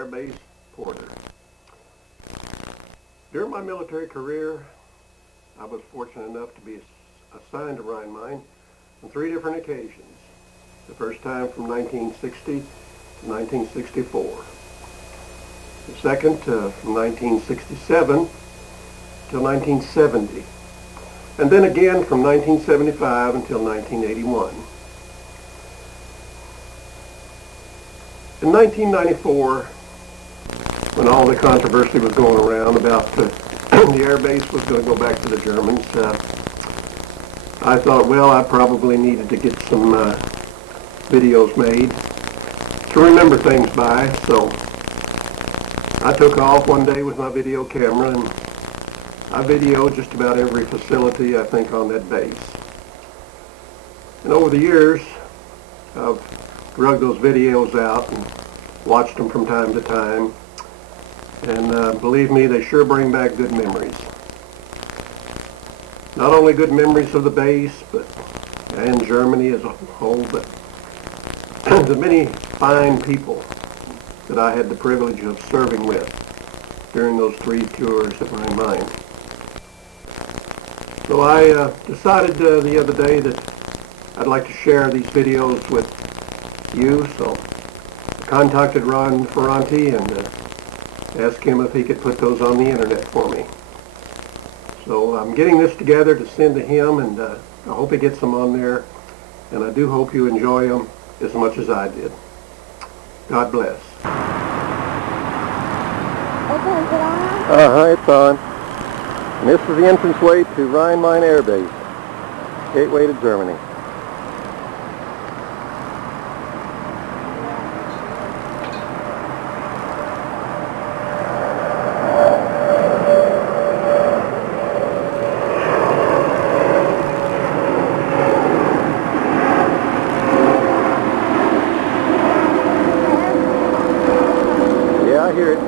Air Base Porter. During my military career, I was fortunate enough to be assigned to Rhine Mine on 3 different occasions. The first time from 1960 to 1964. The second from 1967 till 1970. And then again from 1975 until 1981. In 1994, when all the controversy was going around about the air base was going to go back to the Germans, I thought, well, I probably needed to get some videos made to remember things by, so I took off one day with my video camera and I videoed just about every facility, I think, on that base. And over the years, I've drug those videos out and watched them from time to time. And believe me, they sure bring back good memories. Not only good memories of the base, and Germany as a whole, but the many fine people that I had the privilege of serving with during those 3 tours at Rhine Mine. So I decided the other day that I'd like to share these videos with you, so I contacted Ron Ferranti and asked him if he could put those on the internet for me. So I'm getting this together to send to him, and I hope he gets them on there, and I do hope you enjoy them as much as I did. God bless. It's on. And this is the entranceway to Rhine Mine Air Base, gateway to Germany. Yeah, I hear it.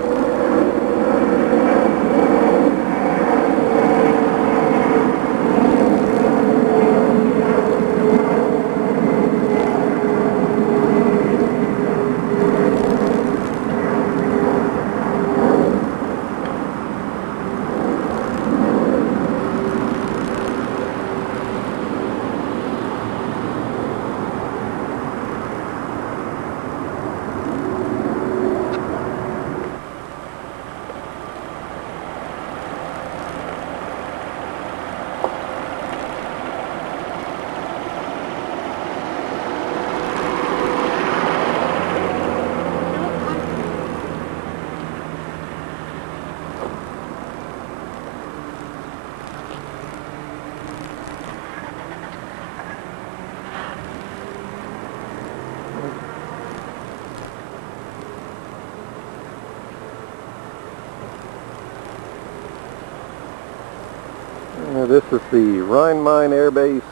This is the Rhine Mine Air Base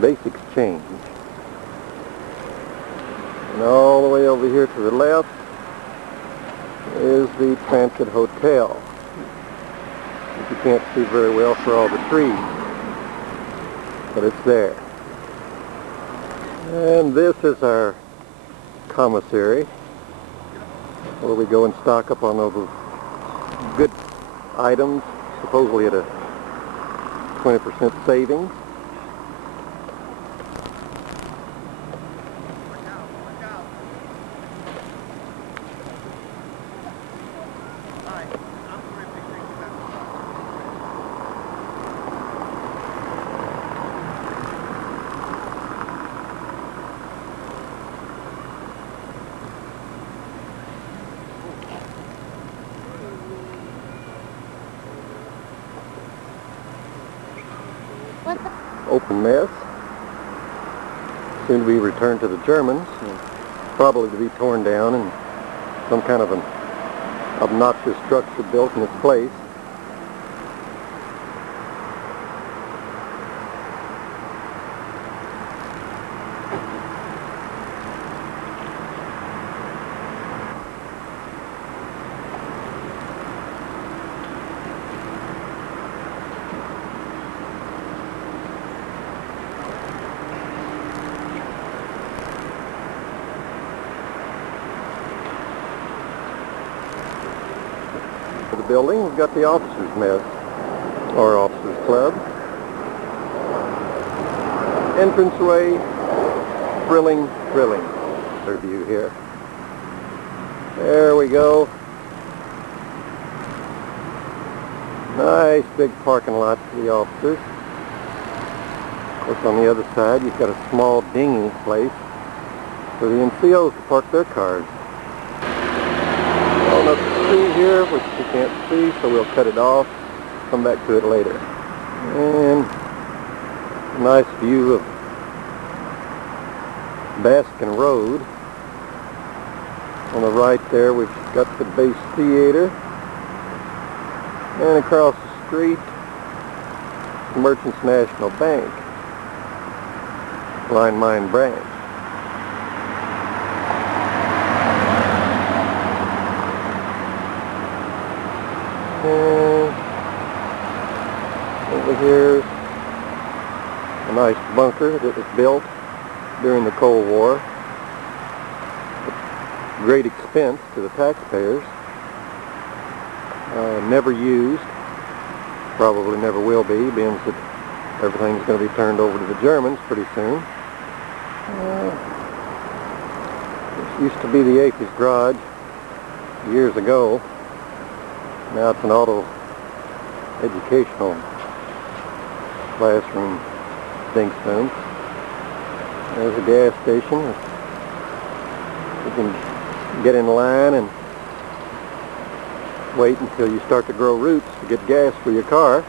base exchange. And all the way over here to the left is the Transit Hotel, which you can't see very well for all the trees, but it's there. And this is our commissary, where we go and stock up on those good items, supposedly at a 20% savings. Open mess, soon to be returned to the Germans, probably to be torn down and some kind of an obnoxious structure built in its place. building, we've got the officers' mess, or officers' club. Entranceway, thrilling. Their view here. There we go. Nice big parking lot for the officers. Of course, on the other side, you've got a small dinghy place for the NCOs to park their cars. Going up the street here, which you can't see, so we'll cut it off. Come back to it later. And a nice view of Baskin Road. On the right there, we've got the base theater. And across the street, Merchants National Bank, Line Mine branch. And over here, a nice bunker that was built during the Cold War. At great expense to the taxpayers. Never used, probably never will be, being that everything's going to be turned over to the Germans pretty soon. This used to be the APHIS garage years ago. Now it's an auto educational classroom dinkston. There's a gas station. You can get in line and wait until you start to grow roots to get gas for your car.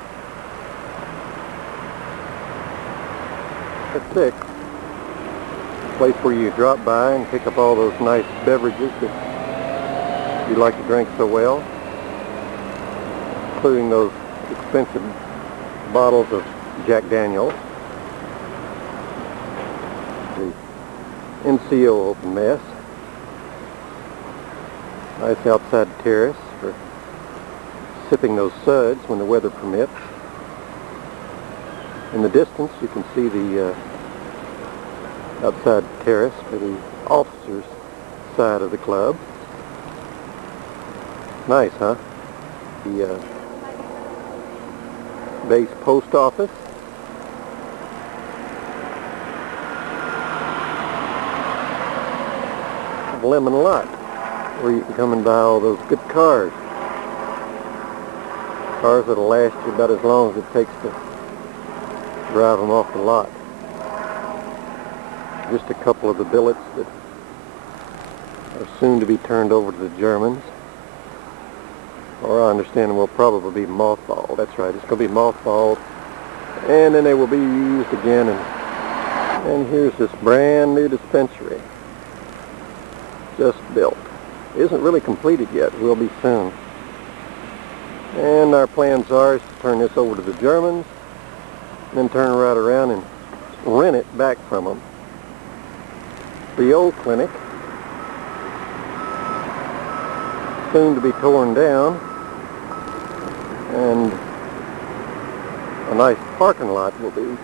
That's it. A place where you drop by and pick up all those nice beverages that you like to drink so well, including those expensive bottles of Jack Daniels. The NCO open mess. Nice outside terrace for sipping those suds when the weather permits. In the distance you can see the outside terrace for the officers' side of the club. Nice, huh? The base post office. Lemon lot, where you can come and buy all those good cars. Cars that'll last you about as long as it takes to drive them off the lot. Just a couple of the billets that are soon to be turned over to the Germans. Or I understand will probably be mothballed. That's right, it's going to be mothballed. And then they will be used again. And here's this brand new dispensary. Just built. Isn't really completed yet. Will be soon. And our plans are to turn this over to the Germans, and then turn right around and rent it back from them. The old clinic, soon to be torn down, and a nice parking lot will be in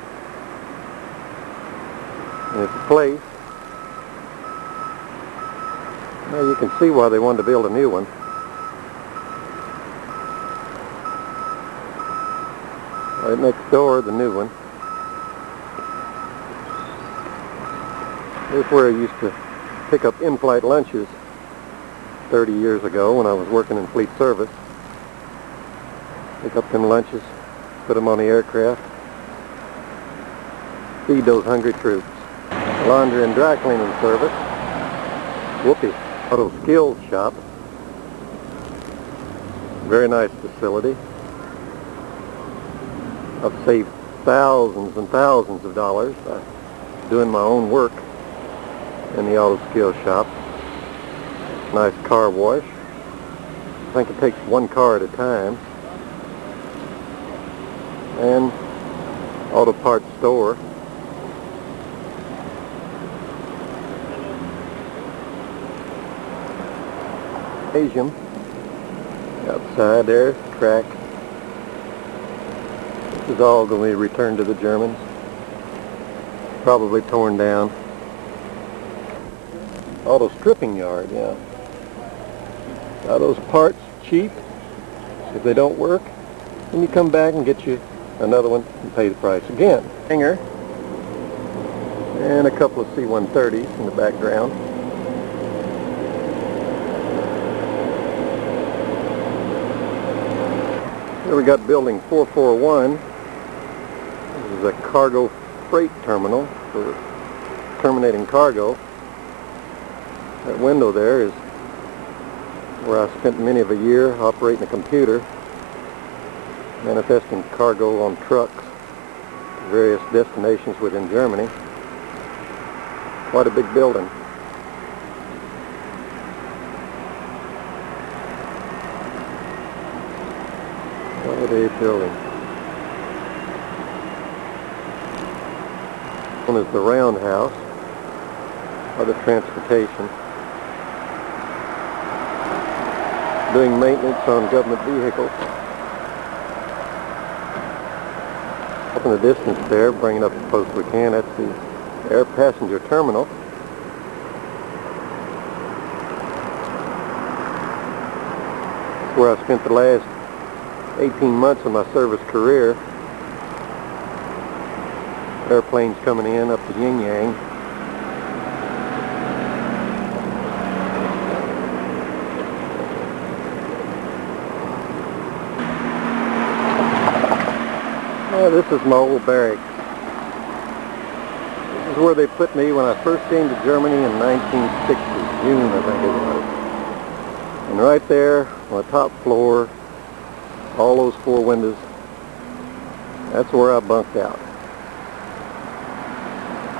its place. Now you can see why they wanted to build a new one. Right next door, the new one. This is where I used to pick up in-flight lunches 30 years ago when I was working in fleet service. Pick up them lunches, put them on the aircraft, feed those hungry troops. Laundry and dry cleaning service. Whoopee. Auto skills shop. Very nice facility. I've saved thousands and thousands of dollars by doing my own work in the auto skills shop. Nice car wash. I think it takes one car at a time. And auto parts store. Asian. Outside there, track. This is all going to be returned to the Germans. Probably torn down. Auto stripping yard, yeah. Now those parts cheap, If they don't work, then you come back and get you another one and pay the price again. Hanger and a couple of C-130s in the background. Here we got building 441. This is a cargo freight terminal for terminating cargo. That window there is where I spent many of a year operating a computer, manifesting cargo on trucks to various destinations within Germany. Quite a big building. Holiday building. One is the roundhouse, or the transportation. Doing maintenance on government vehicles. Up in the distance there, bringing up as close as we can, that's the air passenger terminal. That's where I spent the last 18 months of my service career. Airplanes coming in up to Yin Yang. This is my old barracks. This is where they put me when I first came to Germany in 1960, June I think it was. And right there on the top floor, all those four windows, that's where I bunked out.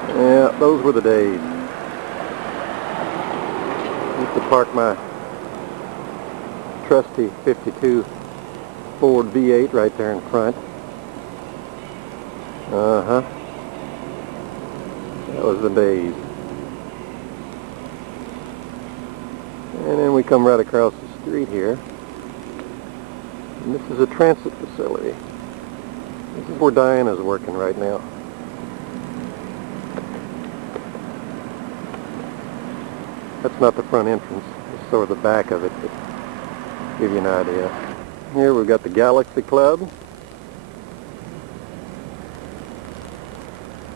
Yeah, those were the days. Used to park my trusty 52 Ford V8 right there in front. Uh-huh. That was the days. And then we come right across the street here. And this is a transit facility. This is where Diana's working right now. That's not the front entrance. It's sort of the back of it to give you an idea. Here we've got the Galaxy Club.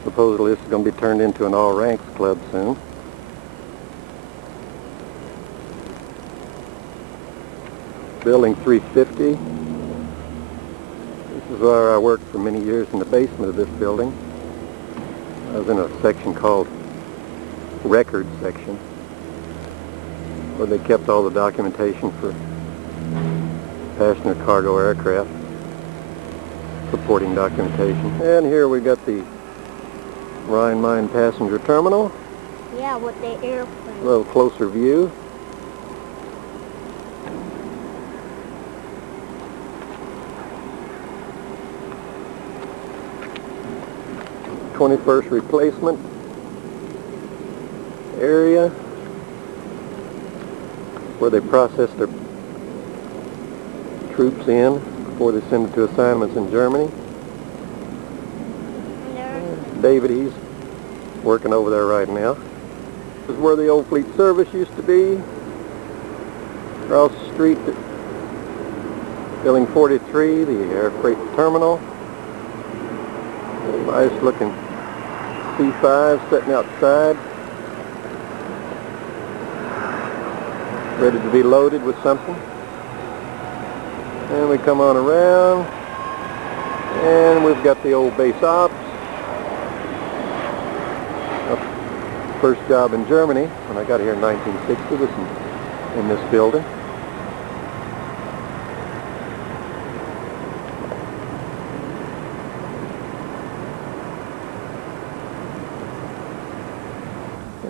Supposedly this is going to be turned into an all-ranks club soon. Building 350. This is where I worked for many years in the basement of this building. I was in a section called Records section, where they kept all the documentation for passenger cargo aircraft, supporting documentation. And here we got the Rhine-Main passenger terminal. Yeah, with the airplane. A little closer view. '21st replacement area where they process their troops in before they send them to assignments in Germany. David, he's working over there right now. This is where the old fleet service used to be. Across the street, building 43, the air freight terminal. Nice looking C5 sitting outside, ready to be loaded with something. And we come on around, and we've got the old base ops. First job in Germany when I got here in 1960 was in this building.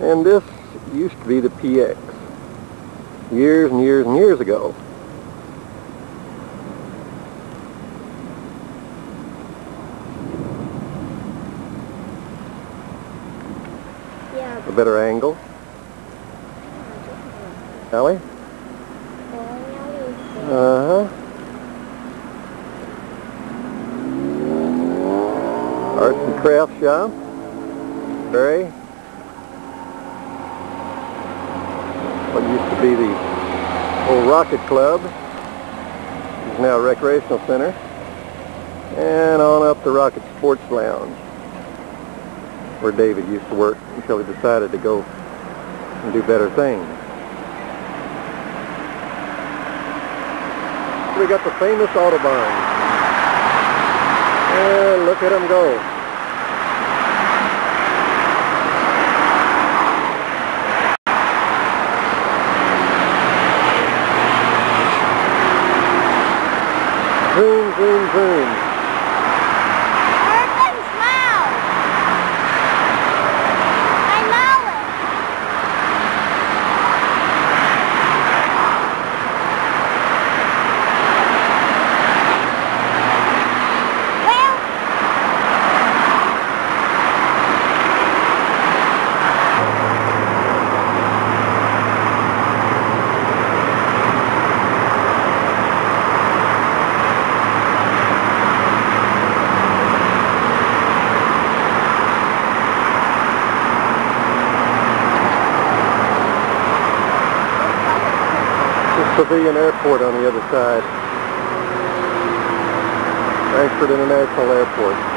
And this used to be the PX years and years and years ago. A better angle. Alley? Uh-huh. Arts and craft shop. Very. What used to be the old Rocket Club. now a recreational center, and on up the Rocket Sports Lounge, where David used to work until he decided to go and do better things. We got the famous Autobahn, and look at him go. Zoom, zoom, zoom. Urban smile. I know it. Well, Civilian Airport on the other side. Frankfurt International Airport.